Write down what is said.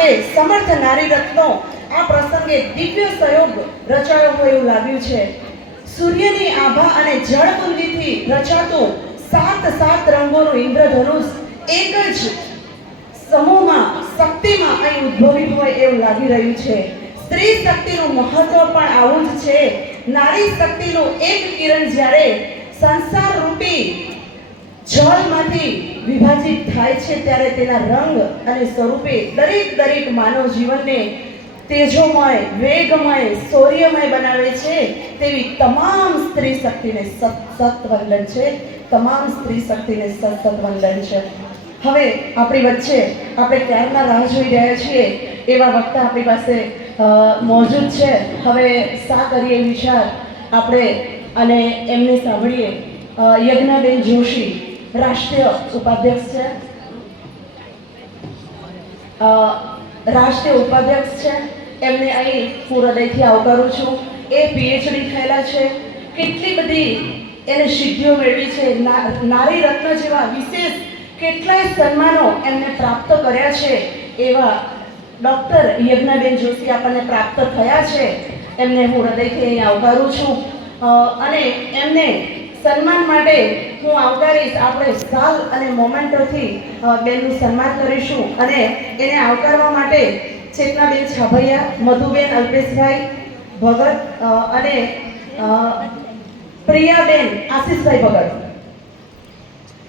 આજે સમર્થ નારી રત્નો આ પ્રસંગે દિવ્ય સહયોગ રચાયો હોય એવું લાગ્યું છે. સૂર્યની આભા અને જળબુંદીથી રચાતું 7 રંગોનું ઇન્દ્રધનુષ એક જ સમૂહમાં શક્તિમાં અહીં ઉદ્ભવિત હોય એવું લાગી રહ્યું છે. સ્ત્રી શક્તિનું મહત્વ પણ આવું જ છે. નારી શક્તિનું એક કિરણ જ્યારે સંસાર રૂપી જળમાંથી વિભાજિત થાય છે ત્યારે તેના રંગ અને સ્વરૂપે દરેક માનવ જીવનને તેજોમય, વેગમય, શૌર્યમય બનાવે છે. તેવી તમામ સ્ત્રી શક્તિને સત વંદન છે. તમામ સ્ત્રી શક્તિને સત વંદન છે. હવે આપણી વચ્ચે આપણે ક્યારના રાહ જોઈ રહ્યા છીએ એવા વક્તા આપણી પાસે મોજૂદ છે. હવે શા કરીએ વિચાર આપણે અને એમને સાંભળીએ. યજ્ઞાબેન જોશી રાષ્ટ્રીય ઉપાધ્યક્ષ છે. એમને અહીં હું હૃદયથી આવકારું છું. એ પીએચડી થયેલા છે. કેટલી બધી એને સિદ્ધિઓ મેળવી છે. નારી રત્ન જેવા વિશેષ કેટલાય સન્માનો એમને પ્રાપ્ત કર્યા છે. એવા ડૉક્ટર યજ્ઞાબેન જોશી આપણને પ્રાપ્ત થયા છે. એમને હું હૃદયથી અહીં આવકારું છું અને એમને સન્માન માટે હું આવકારીશ. આપણે શાલ અને મોમેન્ટોથી બેનનું સન્માન કરીશું અને એને આવકારવા માટે ચેતનાબેન છાભૈયા, મધુબેન અલ્પેશભાઈ ભગત અને પ્રિયાબેન આશીષભાઈ ભગત